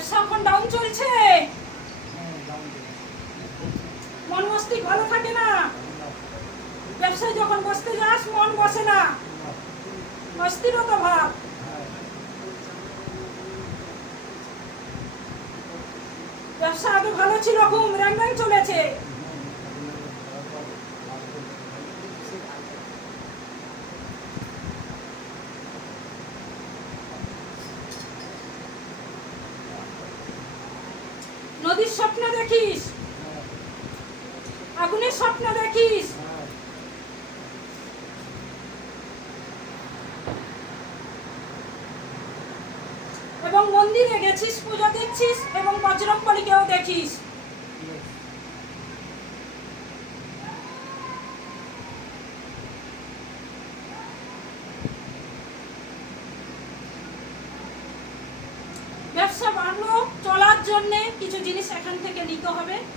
ব্যবসা এখন ডাউন চলছে, মন মস্তিষ্ক ভালো থাকে না। ব্যবসায় যখন বসতে যাস মন বসে না, অস্থিরতা ভাব। ব্যবসা আগে ভালো ছিল, খুব র্যাং র্যাং চলেছে। নদীর স্বপ্ন দেখিস, আগুনের স্বপ্ন দেখিস, এবং মন্দিরে গেছিস, পূজা দিচ্ছিস এবং বজরংবলীকেও দেখিস। ব্যবসা ভালো চলার জন্য কিছু জিনিস এখান থেকে নিতে হবে।